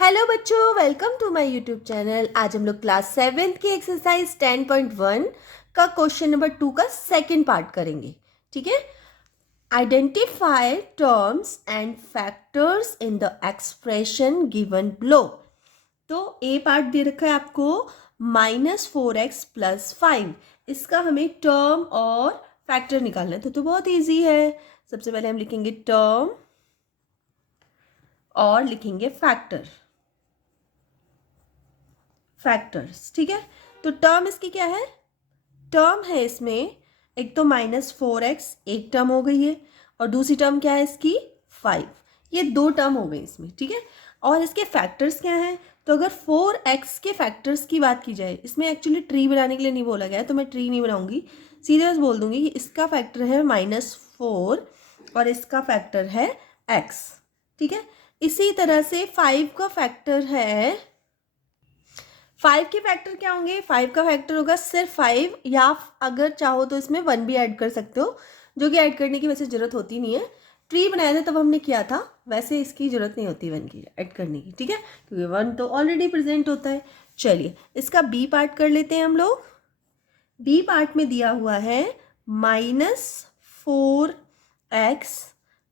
Hello बच्चों, welcome to my YouTube channel. आज हम लोग क्लास 7th की एक्सरसाइज 10.1 का क्वेश्चन नंबर 2 का सेकंड पार्ट करेंगे। ठीक है। Identify terms and factors in the expression given below. तो ए पार्ट दे रखा है आपको -4x + 5। इसका हमें टर्म और फैक्टर निकालना है। तो बहुत ईजी है। सबसे पहले हम लिखेंगे टर्म और लिखेंगे फैक्टर्स। ठीक है। तो टर्म इसकी क्या है? टर्म है इसमें एक तो -4x, एक टर्म हो गई है, और दूसरी टर्म क्या है इसकी 5। ये दो टर्म हो गई इसमें। ठीक है। और इसके फैक्टर्स क्या हैं? तो अगर 4x के फैक्टर्स की बात की जाए, इसमें एक्चुअली ट्री बनाने के लिए नहीं बोला गया है, तो मैं ट्री नहीं बनाऊंगी, सीधे बस बोल दूंगी कि इसका फैक्टर है -4 और इसका फैक्टर है x। ठीक है। इसी तरह से 5 का फैक्टर है, 5 के फैक्टर क्या होंगे? 5 का फैक्टर होगा सिर्फ 5, या अगर चाहो तो इसमें 1 भी ऐड कर सकते हो, जो कि ऐड करने की वैसे ज़रूरत होती नहीं है। ट्री बनाया था तब हमने किया था, वैसे इसकी ज़रूरत नहीं होती 1 की ऐड करने की। ठीक है, क्योंकि 1 तो ऑलरेडी प्रेजेंट होता है। चलिए इसका बी पार्ट कर लेते हैं हम लोग। बी पार्ट में दिया हुआ है -4x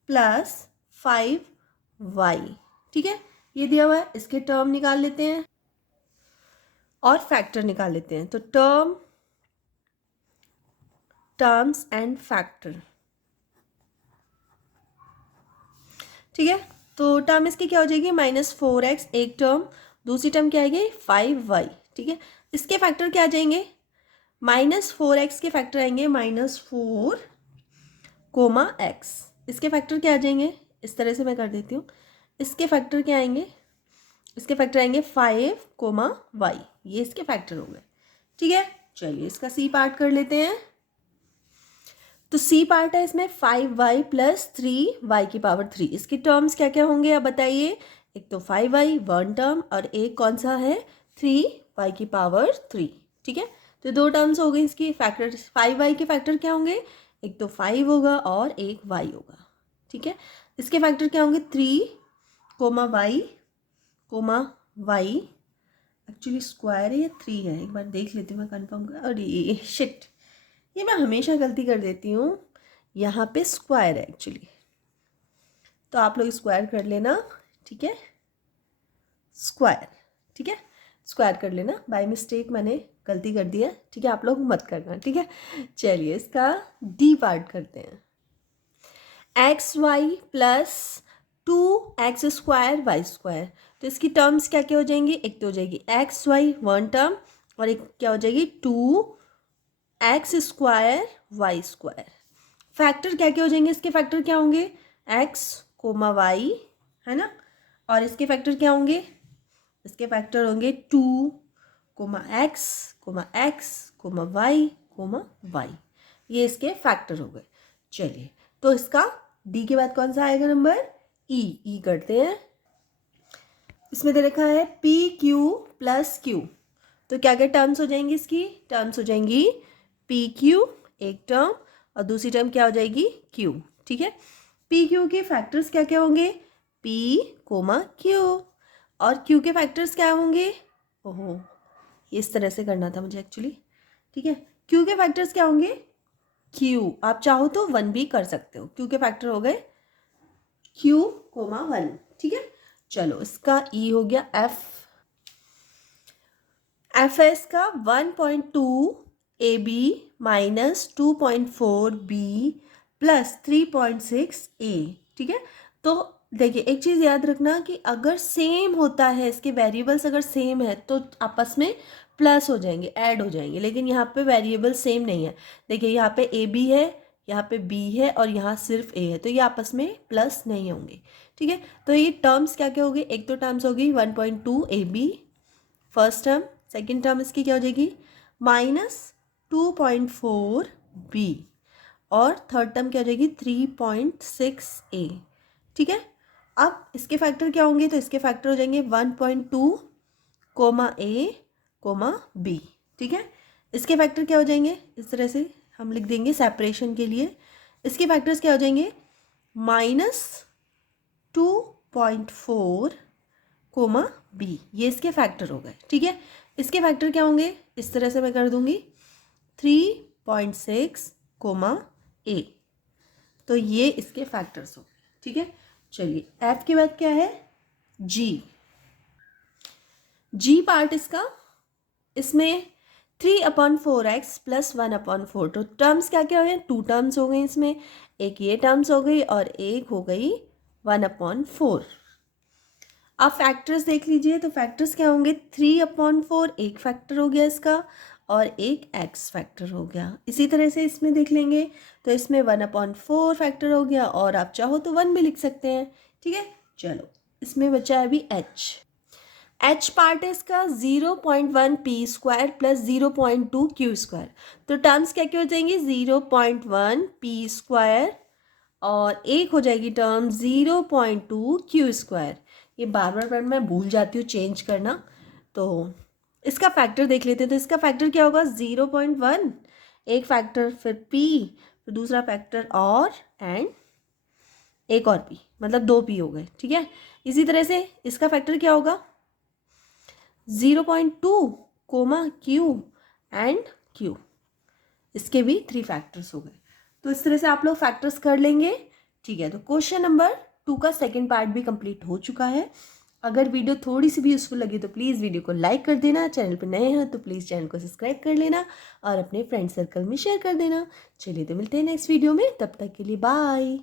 + 5y। ठीक है, ये दिया हुआ है। इसके टर्म निकाल लेते हैं और फैक्टर निकाल लेते हैं। तो टर्म्स एंड फैक्टर। ठीक है। तो टर्म इसकी क्या हो जाएगी? -4x एक टर्म, दूसरी टर्म क्या आएगी? 5y। ठीक है। इसके फैक्टर क्या आ जाएंगे? -4x के फैक्टर आएंगे -4, x। इसके फैक्टर क्या आ जाएंगे? इस तरह से मैं कर देती हूँ। इसके फैक्टर क्या आएंगे? इसके फैक्टर आएंगे 5, y। ये इसके फैक्टर हो गए। ठीक है। चलिए इसका सी पार्ट कर लेते हैं। तो सी पार्ट है इसमें 5y + 3y⁻3। इसके टर्म्स क्या क्या होंगे आप बताइए? एक तो 5y 1 टर्म, और एक कौन सा है? 3y⁻3। ठीक है। तो दो टर्म्स हो गई इसकी। फैक्टर 5y के फैक्टर क्या होंगे? एक तो 5 होगा और एक y होगा। ठीक है। इसके फैक्टर क्या होंगे? 3, y, एक्चुअली स्क्वायर है या 3 है, एक बार देख लेती हूँ मैं कंफर्म कर। अरे शिट, ये मैं हमेशा गलती कर देती हूँ। यहाँ पे स्क्वायर है एक्चुअली, तो आप लोग स्क्वायर कर लेना। ठीक है, स्क्वायर। ठीक है, स्क्वायर कर लेना। बाय मिस्टेक मैंने गलती कर दिया। ठीक है, आप लोग मत करना। ठीक है। चलिए इसका डी पार्ट करते हैं। xy + 2x² y²। तो इसकी टर्म्स क्या क्या हो जाएंगी? एक तो हो जाएगी xy 1 टर्म, और एक क्या हो जाएगी? 2x² y²। फैक्टर क्या क्या हो जाएंगे? इसके फैक्टर क्या होंगे? x, y, है ना। और इसके फैक्टर क्या होंगे? इसके फैक्टर होंगे 2, x, y, y। ये इसके फैक्टर हो गए। चलिए तो इसका डी के बाद कौन सा आएगा नंबर? ई करते हैं। इसमें दे रखा है PQ + Q। तो क्या क्या टर्म्स हो जाएंगी? इसकी टर्म्स हो जाएंगी PQ एक टर्म, और दूसरी टर्म क्या हो जाएगी? Q। ठीक है। PQ के फैक्टर्स क्या क्या होंगे? P, Q। और Q के फैक्टर्स क्या होंगे? ओहो, ये इस तरह से करना था मुझे एक्चुअली। ठीक है। Q के फैक्टर्स क्या होंगे? Q। आप चाहो तो 1 भी कर सकते हो। Q के फैक्टर हो गए Q, 1। ठीक है। चलो इसका E हो गया F। एफ है इसका 1.2 AB -2.4 B + 3.6 A। ठीक है। तो देखिए एक चीज़ याद रखना कि अगर सेम होता है, इसके वेरिएबल्स अगर सेम है तो आपस में प्लस हो जाएंगे, ऐड हो जाएंगे। लेकिन यहाँ पे वेरिएबल सेम नहीं है। देखिए यहाँ पे AB है, यहाँ पे B है, और यहाँ सिर्फ A है, तो ये आपस में प्लस नहीं होंगे। ठीक है। तो ये टर्म्स क्या क्या होगी? एक तो टर्म्स होगी 1.2 AB first term, second term इसकी क्या हो जाएगी? -2.4 B, और थर्ड टर्म क्या हो जाएगी? 3.6 A। ठीक है। अब इसके फैक्टर क्या होंगे? तो इसके फैक्टर हो जाएंगे 1.2, A, B। ठीक है। इसके फैक्टर क्या हो जाएंगे? इस तरह से हम लिख देंगे सेपरेशन के लिए। इसके फैक्टर्स क्या हो जाएंगे? -2.4 कोमा बी, ये इसके फैक्टर हो गए, ठीक है। इसके फैक्टर क्या होंगे, इस तरह से मैं कर दूंगी 3.6 कोमा ए, तो ये इसके फैक्टर्स हो गए, ठीक है। चलिए एफ के बाद क्या है, जी। जी पार्ट इसका, इसमें 3/4x प्लस 1/4, तो टर्म्स क्या क्या हो गए, 2 टर्म्स हो गई इसमें, एक ये टर्म्स हो गई और एक हो गई 1/4। अब फैक्टर्स देख लीजिए, तो फैक्टर्स क्या होंगे, 3/4 एक फैक्टर हो गया इसका और एक x फैक्टर हो गया। इसी तरह से इसमें देख लेंगे, तो इसमें 1/4 फैक्टर हो गया और आप चाहो तो 1 भी लिख सकते हैं, ठीक है। चलो इसमें बचा है अभी h पार्ट है इसका 0.1 P square plus 0.2 Q square, तो टर्म्स क्या क्या हो जाएंगी, 0.1 पी स्क्वायर और एक हो जाएगी टर्म 0.2 क्यू स्क्वायर। ये बार बार मैं भूल जाती हूँ चेंज करना, तो इसका फैक्टर देख लेते हैं। तो इसका फैक्टर क्या होगा, 0.1 एक फैक्टर, फिर p, फिर दूसरा फैक्टर और एंड एक और p, मतलब 2 p हो गए, ठीक है। इसी तरह से इसका फैक्टर क्या होगा, 0.2 कोमा q एंड q, इसके भी 3 फैक्टर्स हो गए। तो इस तरह से आप लोग फैक्टर्स कर लेंगे, ठीक है। तो क्वेश्चन नंबर 2 का सेकंड पार्ट भी कंप्लीट हो चुका है। अगर वीडियो थोड़ी सी भी यूजफुल लगी तो प्लीज़ वीडियो को लाइक कर देना, चैनल पर नए हैं तो प्लीज़ चैनल को सब्सक्राइब कर लेना और अपने फ्रेंड सर्कल में शेयर कर देना। चलिए तो मिलते हैं नेक्स्ट वीडियो में, तब तक के लिए बाय।